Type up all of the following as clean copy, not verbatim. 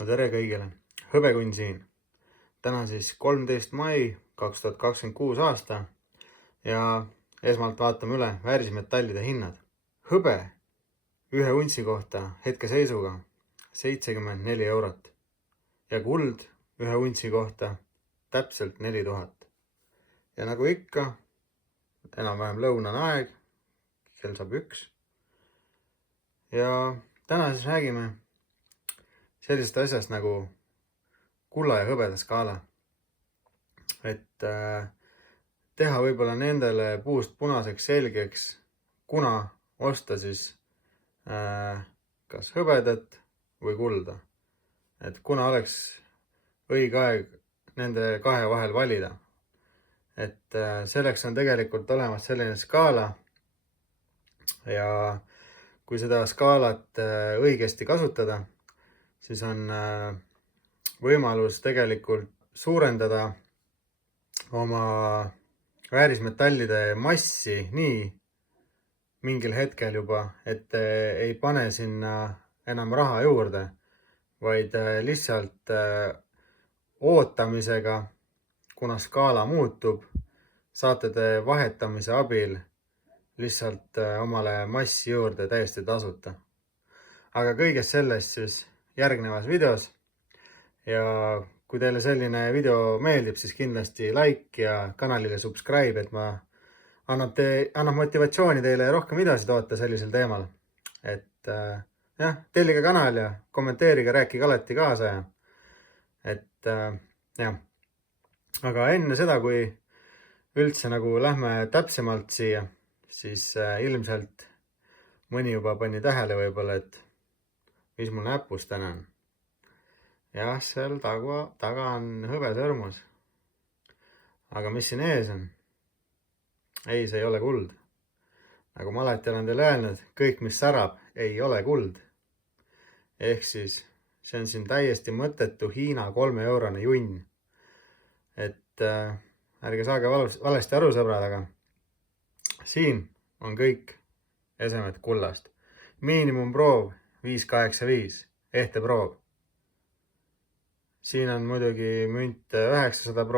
No tere kõigile, Hõbekunn siin. Täna siis 13. mai 2026 aasta ja esmalt vaatame üle väärismetallide hinnad. Hõbe ühe untsi kohta hetkeseisuga 74 eurot ja kuld ühe untsi kohta täpselt 4000. Ja nagu ikka, enam-vähem lõunane aeg, kell saab 1. Ja täna siis räägime sellisest asjast nagu kulla ja hõbeda skaala. Et teha võib-olla nendele puust punaseks selgeks, kuna osta siis kas hõbedat või kulda. Et kuna oleks õige aeg nende kahe vahel valida. Et selleks on tegelikult olemas selline skaala ja kui seda skaalat õigesti kasutada, siis on võimalus tegelikult suurendada oma väärismetallide massi nii mingil hetkel juba, et ei pane sinna enam raha juurde, vaid lihtsalt ootamisega, kuna skaala muutub, saate te vahetamise abil lihtsalt omale massi juurde täiesti tasuta. Aga kõigest sellest siis järgnevas videos ja kui teile selline video meeldib, siis kindlasti like ja kanalile subscribe, et annab motivatsiooni teile rohkem videosid toota sellisel teemal. Et jah, tellige kanal ja kommenteerige, rääkige alati kaasa ja jah. Aga enne seda, kui üldse nagu lähme täpsemalt siia, siis ilmselt mõni juba pani tähele võib-olla, et mis mul näpus täna on. Jah, seal taga on hõbesõrmus. Aga mis siin ees on? Ei, see ei ole kuld. Nagu ma alati olen teile öelnud, kõik mis särab ei ole kuld. Ehk siis see on siin täiesti mõttetu Hiina 3-eurone junn. Et ärge saage valesti aru, sõbrad, aga siin on kõik esemed kullast. Miinimumproov 585, ehteproov. Siin on muidugi münt 900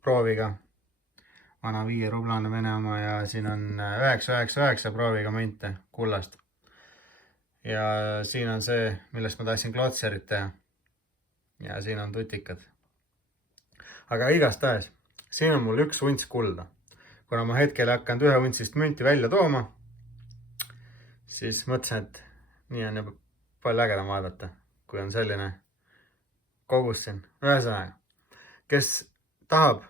prooviga, vana 5 rublane Vene oma, ja siin on 999 prooviga münte kullast. Ja siin on see, millest ma tahtsin klotserit teha. Ja siin on tutikad. Aga igastahes, siin on mul 1 unts kulda. Kuna ma hetkel hakanud 1 untsist münti välja tooma, siis mõtlesin, et nii on juba palju ägedam vaadata, kui on selline kogus siin. Ühesõnaga, kes tahab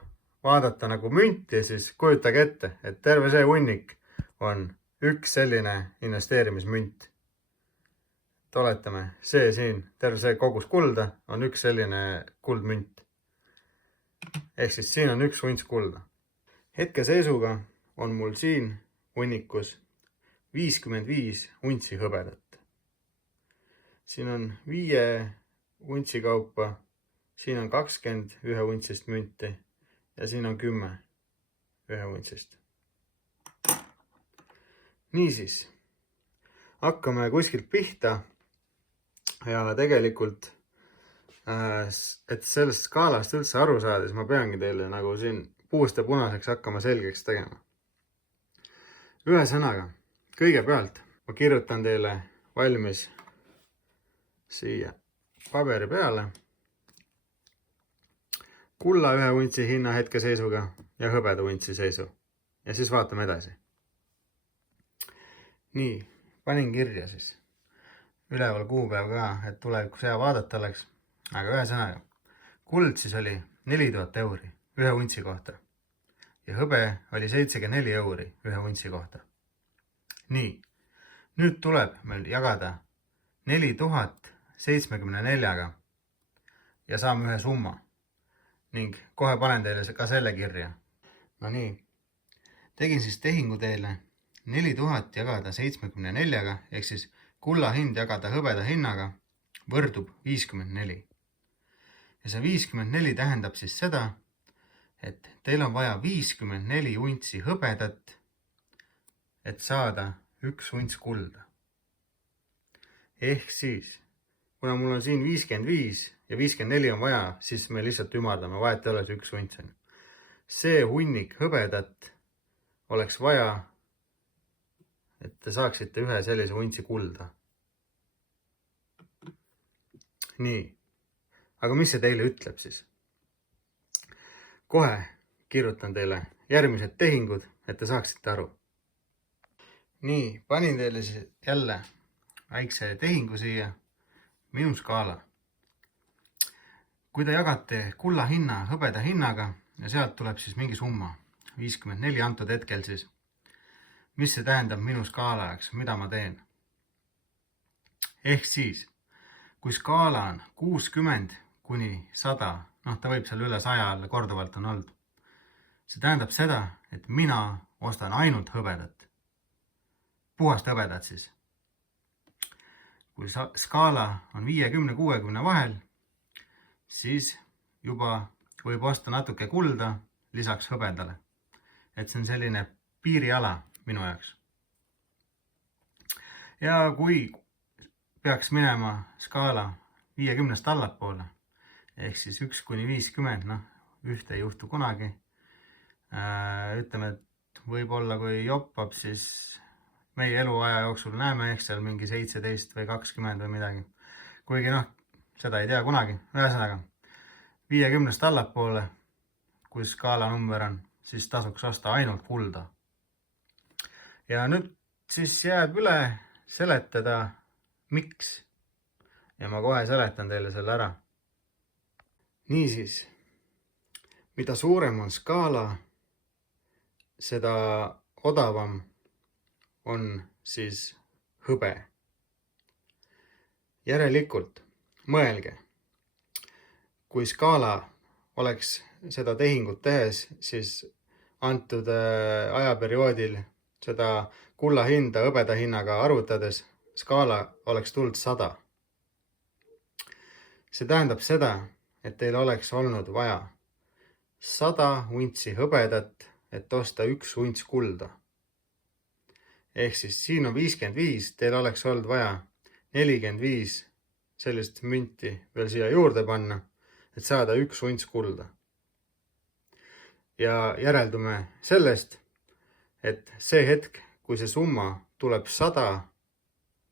vaadata nagu münti, siis kujutage ette, et terve see hunnik on 1 selline investeerimismünt. Oletame, see siin, terve see kogus kulda on 1 selline kuldmünt. Ehk siis siin on 1 unts kulda. Hetkeseisuga on mul siin hunnikus 55 untsi hõbedat. Siin on 5 untsi kaupa, siin on 20 1 untsist münti ja siin on 10 1 untsist. Niisiis, hakkame kuskilt pihta ja tegelikult, et sellest skaalast üldse aru saada, siis ma peangi teile nagu siin puust ja punaseks hakkama selgeks tegema. Ühesõnaga, kõigepealt ma kirjutan teile valmis siia paberi peale kulla 1 untsi hinna hetkeseisuga ja hõbeda untsi seisu. Ja siis vaatame edasi. Nii, panin kirja siis. Üleval kuupäev ka, et tulevikus hea vaadata oleks. Aga ühesõnaga, kuld siis oli 4000 euri 1 untsi kohta. Ja hõbe oli 74 euri 1 untsi kohta. Nii, nüüd tuleb meil jagada 4074-ga ja saame ühe summa. Ning kohe panen teile ka selle kirja. No nii, tegin siis tehingu teile 4000 jagada 74-ga, ehk siis kulla hind jagada hõbeda hinnaga võrdub 54. Ja see 54 tähendab siis seda, et teil on vaja 54 untsi hõbedat, et saada 1 unts kulda. Ehk siis kuna mul on siin 55 ja 54 on vaja, siis me lihtsalt ümardame, vahet ei ole, see 1 unts on. See hunnik hõbedat oleks vaja, et te saaksite ühe sellise untsi kulda. Nii, aga mis see teile ütleb siis? Kohe kirjutan teile järgmised tehingud, et te saaksite aru. Nii, panin teile siis jälle väikse tehingu siia, minu skaala. Kui te jagate kulla hinna hõbeda hinnaga ja sealt tuleb siis mingi summa, 54 antud hetkel siis, mis see tähendab minu skaala jaoks, mida ma teen? Ehk siis, kui skaala on 60 kuni 100, ta võib seal üle 100 alla, korduvalt on olnud. See tähendab seda, et mina ostan ainult hõbedat. Puhast hõbedat siis. Kui skaala on 50-60 vahel, siis juba võib osta natuke kulda lisaks hõbedale. Et see on selline piiriala minu jaoks. Ja kui peaks minema skaala 50-st allapoole, ehk siis 1 kuni 50, ühte ei juhtu kunagi. Ütleme, et võib-olla kui joppab, siis meie eluaja jooksul näeme ehk seal mingi 17 või 20 või midagi. Kuigi seda ei tea kunagi. Ühesõnaga, 50-st allapoole, kui skaala number on, siis tasuks osta ainult kulda. Ja nüüd siis jääb üle seletada, miks. Ja ma kohe seletan teile selle ära. Niisiis, mida suurem on skaala, seda odavam on siis hõbe. Järelikult, mõelge, kui skaala oleks seda tehingut tehes, siis antud ajaperioodil seda kulla hinda hõbeda hinnaga arvutades, skaala oleks tulnud 100. See tähendab seda, et teil oleks olnud vaja 100 untsi hõbedat, et osta 1 unts kulda. Ehk siis siin on 55, teil oleks olnud vaja 45 sellist münti veel siia juurde panna, et saada 1 unts kulda. Ja järeldume sellest, et see hetk, kui see summa tuleb 100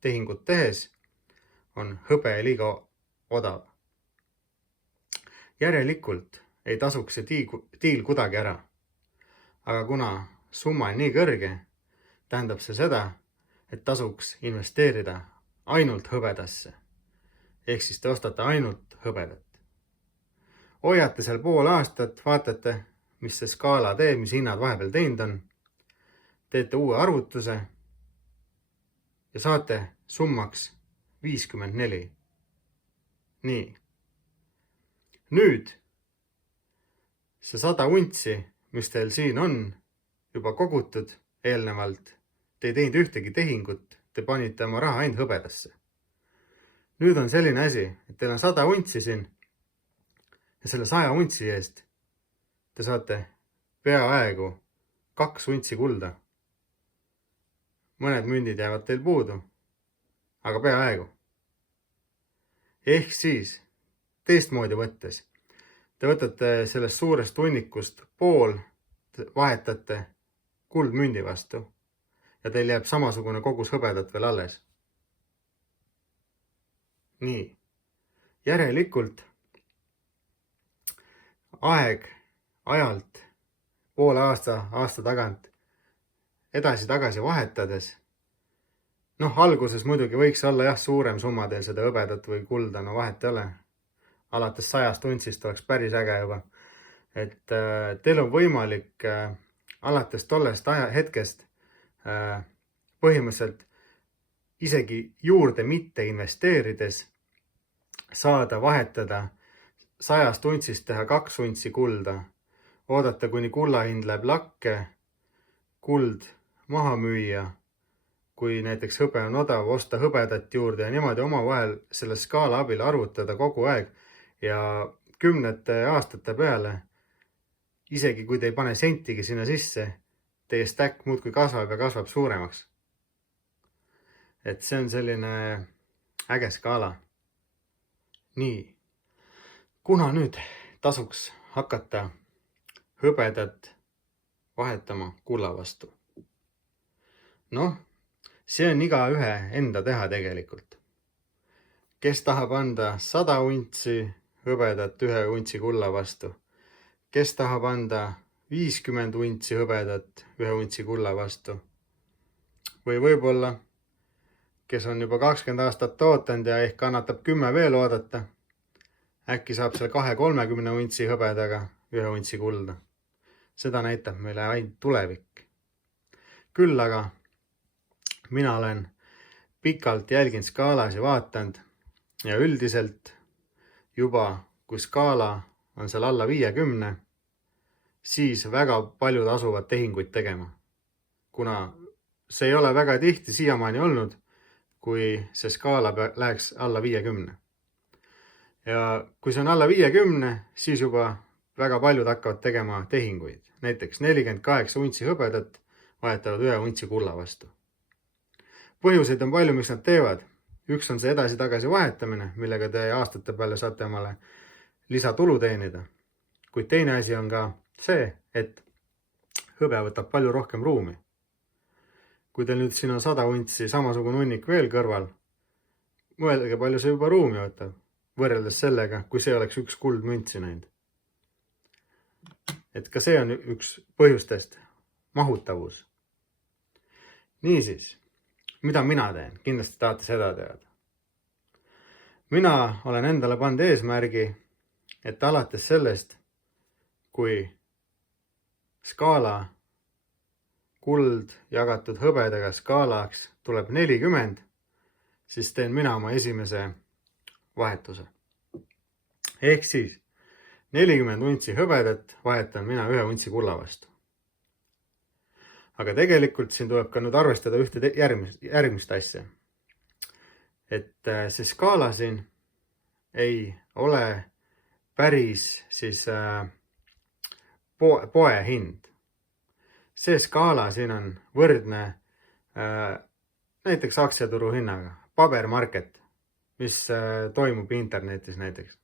tehingut tehes, on hõbe liiga odav. Järelikult ei tasuks see diil kuidagi ära. Aga kuna summa on nii kõrge, tähendab see seda, et tasuks investeerida ainult hõbedasse. Ehk siis te ostate ainult hõbedat. Hoiate seal pool aastat, vaatate, mis see skaala teeb, mis hinnad vahepeal teinud on. Teete uue arvutuse ja saate summaks 54. Nii. Nüüd see 100 untsi, mis teil siin on juba kogutud eelnevalt, te ei teinud ühtegi tehingut, te panite oma raha ainult hõbedasse. Nüüd on selline asi, et teil on 100 untsi siin ja selle 100 untsi eest te saate peaaegu 2 untsi kulda. Mõned mündid jäävad teil puudu, aga peaaegu. Ehk siis, teistmoodi võttes, te võtate sellest suurest hunnikust pool, vahetate kuldmündi vastu ja teil jääb samasugune kogus hõbedat veel alles. Nii, järelikult ajalt poole aasta tagant edasi-tagasi vahetades, alguses muidugi võiks olla suurem summa teil seda hõbedat või kulda, vahet ei ole. Alates 100 untsist oleks päris äge juba. Et teil on võimalik alates tollest hetkest põhimõtteliselt isegi juurde mitte investeerides saada vahetada 100 untsist teha 2 untsi kulda, oodata kuni kulla hind läheb lakke, kuld maha müüa, kui näiteks hõbe on odav, osta hõbedat juurde ja niimoodi omavahel selle skaala abil arvutada kogu aeg ja 10 aastate peale, isegi kui te ei pane sentigi sinna sisse, teie stack muudkui kasvab ja kasvab suuremaks. Et see on selline äge skaala. Nii, kuna nüüd tasuks hakata hõbedat vahetama kulla vastu. Noh, see on igaühe enda teha tegelikult. Kes tahab anda 100 untsi hõbedat 1 untsi kulla vastu. Kes tahab anda 50 untsi hõbedat 1 untsi kulla vastu. Või võib-olla, kes on juba 20 aastat ootanud ja ehk kannatab 10 veel oodata. Äkki saab seal 2-30 untsi hõbedaga 1 untsi kulda. Seda näitab meile ainult tulevik. Küll aga mina olen pikalt jälginud skaalas ja vaatanud ja üldiselt juba kui skaala on seal alla 50, siis väga paljud asuvad tehinguid tegema. Kuna see ei ole väga tihti siiamaani olnud, kui see skaala läheks alla 50. Ja kui see on alla 50, siis juba väga paljud hakkavad tegema tehinguid. Näiteks 48 untsi hõbedat vahetavad 1 untsi kulla vastu. Põhjuseid on palju, miks nad teevad. Üks on see edasi-tagasi vahetamine, millega te aastate peale saate omale lisatulu teenida. Kuid teine asi on ka see, et hõbe võtab palju rohkem ruumi. Kui teil nüüd siin on 100 untsi samasugune hunnik veel kõrval, mõelge palju see juba ruumi võtab, võrreldes sellega, kui see oleks üks kuldmünt siin ainult. Et ka see on üks põhjustest, mahutavus. Niisiis, mida mina teen? Kindlasti tahate seda teada. Mina olen endale pannud eesmärgi, et alates sellest, kui skaala kuld jagatud hõbedaga skaalaks tuleb 40, siis teen mina oma esimese vahetuse. Ehk siis 40 untsi hõbedat vahetan mina 1 untsi kulla vastu. Aga tegelikult siin tuleb ka nüüd arvestada ühte järgmist asja. Et see skaala siin ei ole päris siis poe hind. See skaala siin on võrdne näiteks aktsiaturu hinnaga, pabermarket, mis toimub internetis näiteks.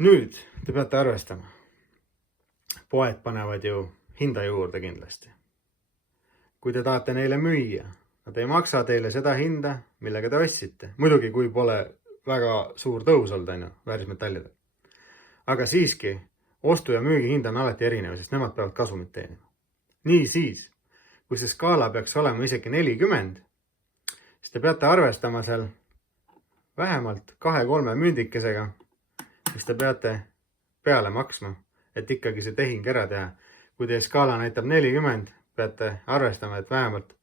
Nüüd te peate arvestama. Poed panevad ju hinda juurde kindlasti. Kui te tahate neile müüa, nad ei maksa teile seda hinda, millega te ostsite. Muidugi, kui pole väga suur tõus olnud väärismetallidel. Aga siiski, ostu- ja müügihind on alati erinev, sest nemad peavad kasumit teenima. Nii siis, kui see skaala peaks olema isegi 40, siis te peate arvestama seal vähemalt 2-3 mündikesega, mis te peate peale maksma, et ikkagi see tehing ära teha. Kui teie skaala näitab 40, peate arvestama, et vähemalt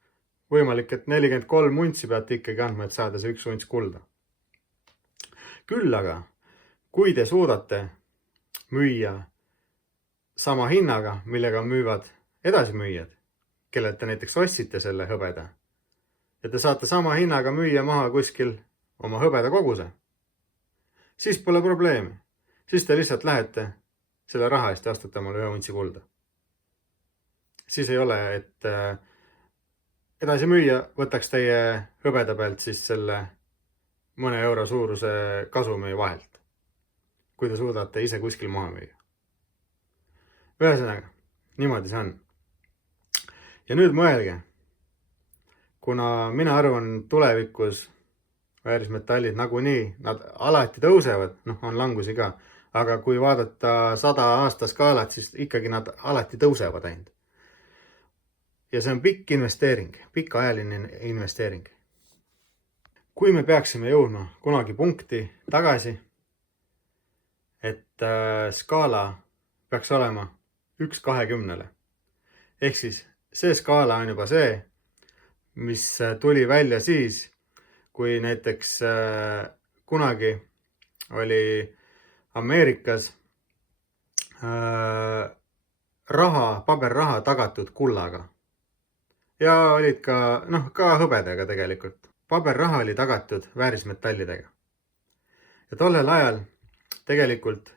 võimalik, et 43 untsi peate ikkagi andma, et saada see 1 unts kulda. Küll aga, kui te suudate müüa sama hinnaga, millega müüvad edasimüüjad, kellelt te näiteks ostsite selle hõbeda, ja te saate sama hinnaga müüa maha kuskil oma hõbeda koguse, siis pole probleemi. Siis te lihtsalt lähete selle raha eest ja ostate omale 1 untsi kulda. Siis ei ole, et edasimüüja võtaks teie hõbeda pealt siis selle mõne euro suuruse kasumi vahelt, kui te suudate ise kuskil maha müüa. Ühesõnaga, niimoodi see on. Ja nüüd mõelge, kuna mina arvan tulevikus väärismetallid nagunii, nad alati tõusevad, on langusi ka, aga kui vaadata 100 aasta skaalat, siis ikkagi nad alati tõusevad ainult. Ja see on pikk investeering, pikaajaline investeering. Kui me peaksime jõudma kunagi punkti tagasi, et skaala peaks olema 1-20, ehk siis see skaala on juba see, mis tuli välja siis, kui näiteks kunagi oli Ameerikas paberraha tagatud kullaga. Ja olid ka hõbedaga tegelikult. Paberraha oli tagatud väärismetallidega. Ja tollel ajal tegelikult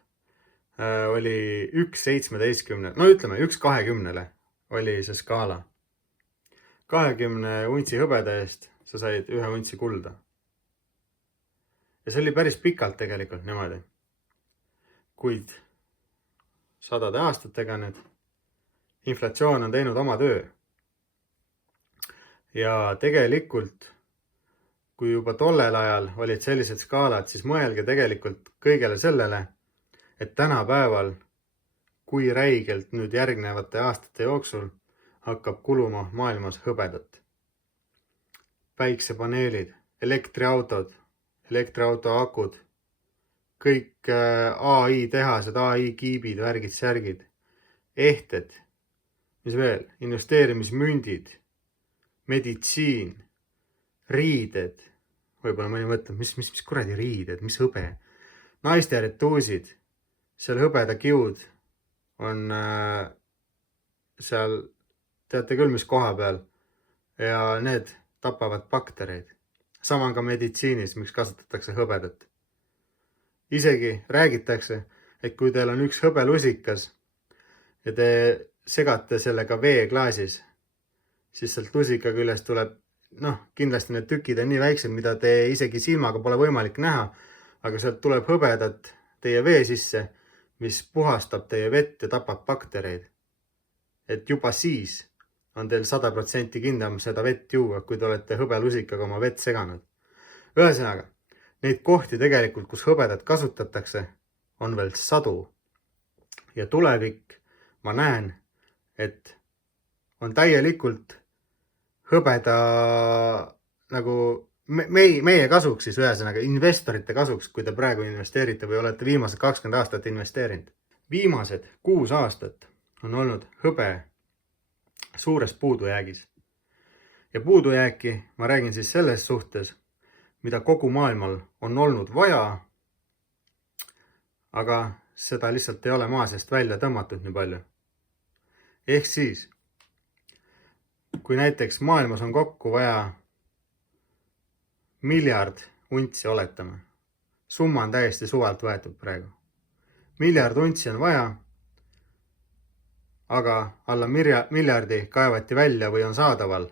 oli 1-17, ütleme 1-20 oli see skaala. 20 untsi hõbeda eest sa said 1 untsi kulda. Ja Ja see oli päris pikalt tegelikult niimoodi. Kuid sadade aastatega nüüd inflatsioon on teinud oma töö. Ja tegelikult, kui juba tollel ajal olid sellised skaalad, siis mõelge tegelikult kõigele sellele, et tänapäeval, kui räigelt nüüd järgnevate aastate jooksul hakkab kuluma maailmas hõbedat. Päiksepaneelid, elektriautod, elektriauto akud, kõik AI tehased, AI kiibid, värgid, särgid, ehted, mis veel, investeerimismündid, meditsiin, riided, võib-olla mõni mõtleb, mis kuradi riided, mis hõbe, naiste retuusid, seal hõbeda kiud on seal, teate küll, mis koha peal, ja need tapavad baktereid. Sama on ka meditsiinis, miks kasutatakse hõbedat. Isegi räägitakse, et kui teil on üks hõbelusikas ja te segate sellega veeklaasis, siis sealt lusika küljest tuleb, kindlasti need tükid on nii väiksed, mida te isegi silmaga pole võimalik näha, aga sealt tuleb hõbedat teie vee sisse, mis puhastab teie vett ja tapab baktereid. Et juba siis on teil 100% kindlam seda vett juua, kui te olete hõbelusikaga oma vett seganud. Ühesõnaga, neid kohti tegelikult, kus hõbedat kasutatakse, on veel sadu. Ja tulevik, ma näen, et on täielikult hõbeda nagu meie kasuks siis ühesõnaga, investorite kasuks, kui te praegu investeerite või olete viimased 20 aastat investeerinud. Viimased 6 aastat on olnud hõbe suures puudujäägis. Ja puudujääki ma räägin siis selles suhtes, mida kogu maailmal on olnud vaja, aga seda lihtsalt ei ole maa seest välja tõmmatud nii palju. Ehk siis, kui näiteks maailmas on kokku vaja 1 miljard untsi, oletame. Summa on täiesti suvalt võetud praegu. 1 miljard untsi on vaja, aga alla miljardi kaevati välja või on saadaval,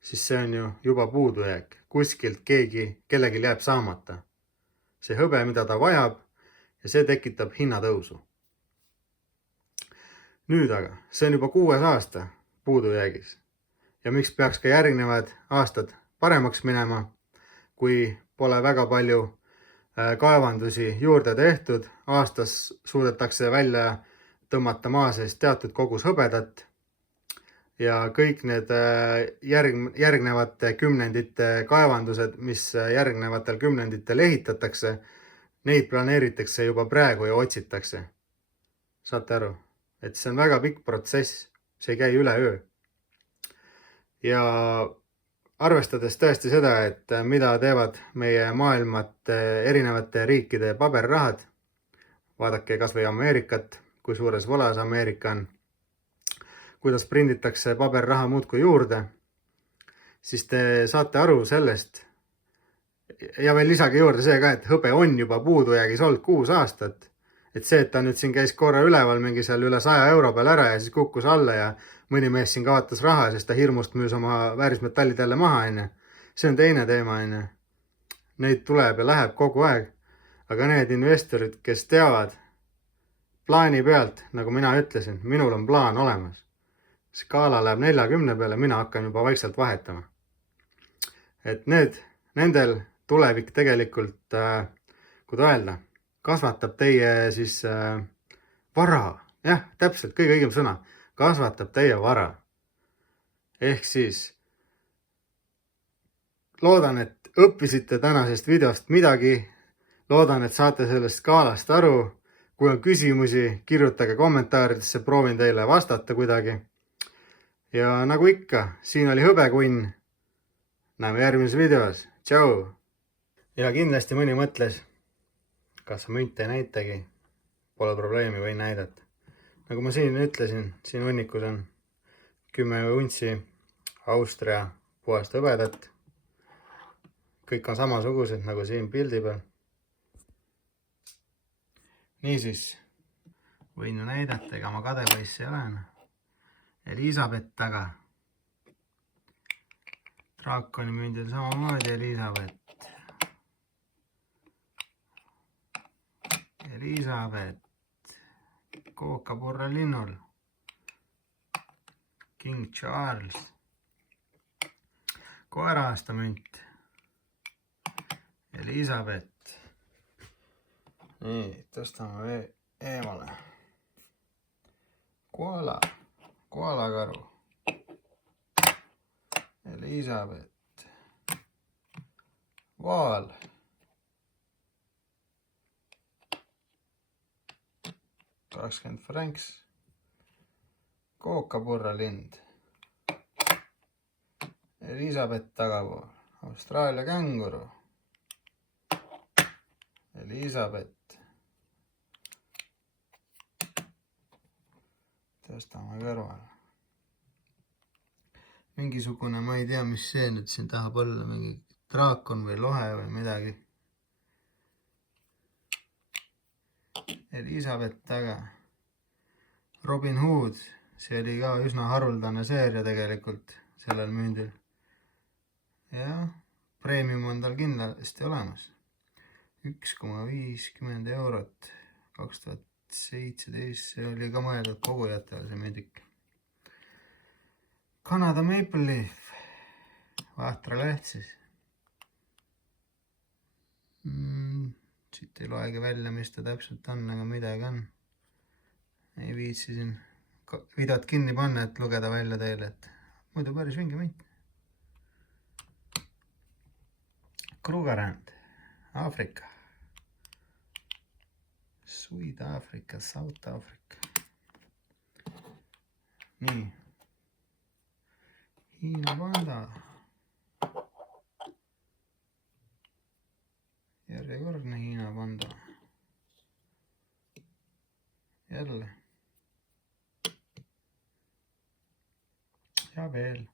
siis see on ju juba puudujääk. Kuskilt kellelgi jääb saamata. See hõbe, mida ta vajab, ja see tekitab hinnatõusu. Nüüd aga, see on juba 6. aasta puudujäägis. Ja miks peaks ka järgnevad aastad paremaks minema, kui pole väga palju kaevandusi juurde tehtud. Aastas suudetakse välja tõmmata maa seest teatud kogus hõbedat ja kõik need järgnevate kümnendite kaevandused, mis järgnevatel kümnenditel ehitatakse, neid planeeritakse juba praegu ja otsitakse. Saate aru, et see on väga pikk protsess, see ei käi üleöö. Ja arvestades tõesti seda, et mida teevad meie maailmate erinevate riikide paberrahad, vaadake kas või Ameerikat, kui suures võlas Ameerika on, kuidas prinditakse paberraha muudkui juurde, siis te saate aru sellest, ja veel lisage juurde see ka, et hõbe on juba puudujäägis olnud 6 aastat, et see, et ta nüüd siin käis korra üleval mingi seal üle 100 euro peal ära ja siis kukkus alla ja mõni mees siin kaotas raha, sest ta hirmust müüs oma väärismetallid jälle maha, see on teine teema. Neid tuleb ja läheb kogu aeg, aga need investorid, kes teavad plaani pealt, nagu mina ütlesin, minul on plaan olemas. Skaala läheb 40 peale, mina hakkan juba vaikselt vahetama. Et nendel tulevik tegelikult, kui öelda, kasvatab teie siis vara. Jah, täpselt, kõige õigem sõna. Kasvatab teie vara. Ehk siis loodan, et õppisite tänasest videost midagi. Loodan, et saate sellest skaalast aru. Kui on küsimusi, kirjutage kommentaaridesse, proovin teile vastata kuidagi. Ja nagu ikka, siin oli hõbekunn. Näeme järgmises videos. Tšau! Ja kindlasti mõni mõtles, kas sa münt ei näitagi. Pole probleemi, võin näidata. Nagu ma siin ütlesin, siin hunnikus on 10 untsi Austria puhast hõbedat. Kõik on samasugused nagu siin pildi peal. Niisiis, võin ju näidata, ega ma kadepoiss ei ole. Elisabeth taga. Draakoni mündil samamoodi Elisabeth. Elizabeth, Kookaburra linnul, King Charles, koera-aasta münt, Elizabeth. Nii, tõstame eemale. Koalakaru, Elizabeth, vaal, $20, Kookaburra lind, Elizabeth tagapool, Austraalia känguru, Elizabeth. Tõstame kõrvale. Mingisugune, ma ei tea, mis see nüüd siin tahab olla, mingi draakon või lohe või midagi. Elizabeth taga. Robin Hood, see oli ka üsna haruldane seeria tegelikult sellel mündil. Ja preemium on tal kindlasti olemas. 1,50 eurot 2017, see oli ka mõeldud kogujatele, see mündik. Canada Maple Leaf, vahtra leht siis. Siit ei loegi välja, mis ta täpselt on, aga midagi on. Ei viitsi siin videot kinni panna, et lugeda välja teile, et muidu päris vinge münt. Krugerrand, Aafrika. Sud-Aafrika, South-Aafrika. Nii. Hiina panda. Järjekordne Hiina panda. Jälle. Ja veel.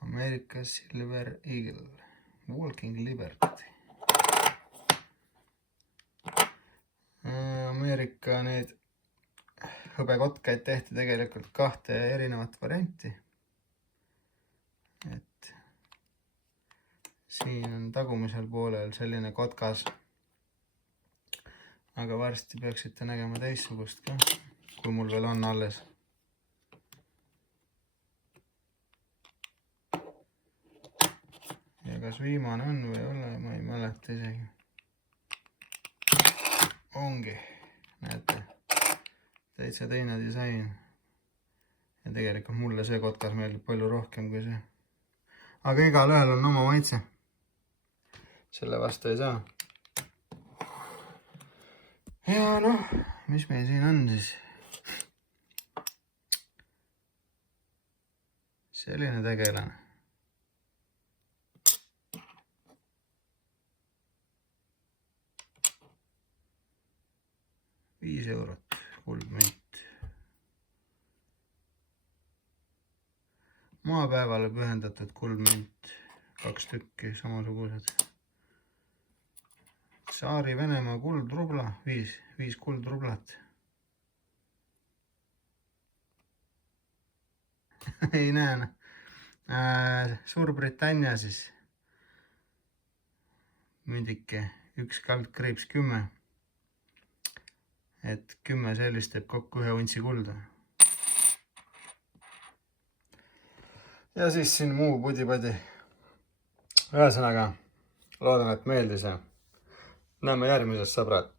America Silver Eagle, Walking Liberty. Ameerika neid hõbekotkaid tehti tegelikult 2 erinevat varianti. Et siin on tagumisel poolel selline kotkas. Aga varsti peaksite nägema teissugust ka, kui mul veel on alles. Ja kas viimane on või ei ole, ma ei mäleta isegi. Ongi, näete, täitsa teine disain. Ja tegelikult mulle see kotkas meeldib palju rohkem kui see. Aga igal ühel on oma maitse. Selle vastu ei saa. Ja noh, mis meil siin on siis? Selline tegelane. 5 eurot, kuldmünt. Maapäevale pühendatud kuldmünt, 2 tükki, samasugused. Saari Venemaa kuldrubla, 5 kuldrublat. Ei näe. Suurbritannia siis. Mündike, 1 kaldkriips 10. Et 10 sellist teeb kokku 1 untsi kulda. Ja siis siin muu pudi-padi. Ühesõnaga, loodan, et meeldis ja näeme järgmises, sõbrad.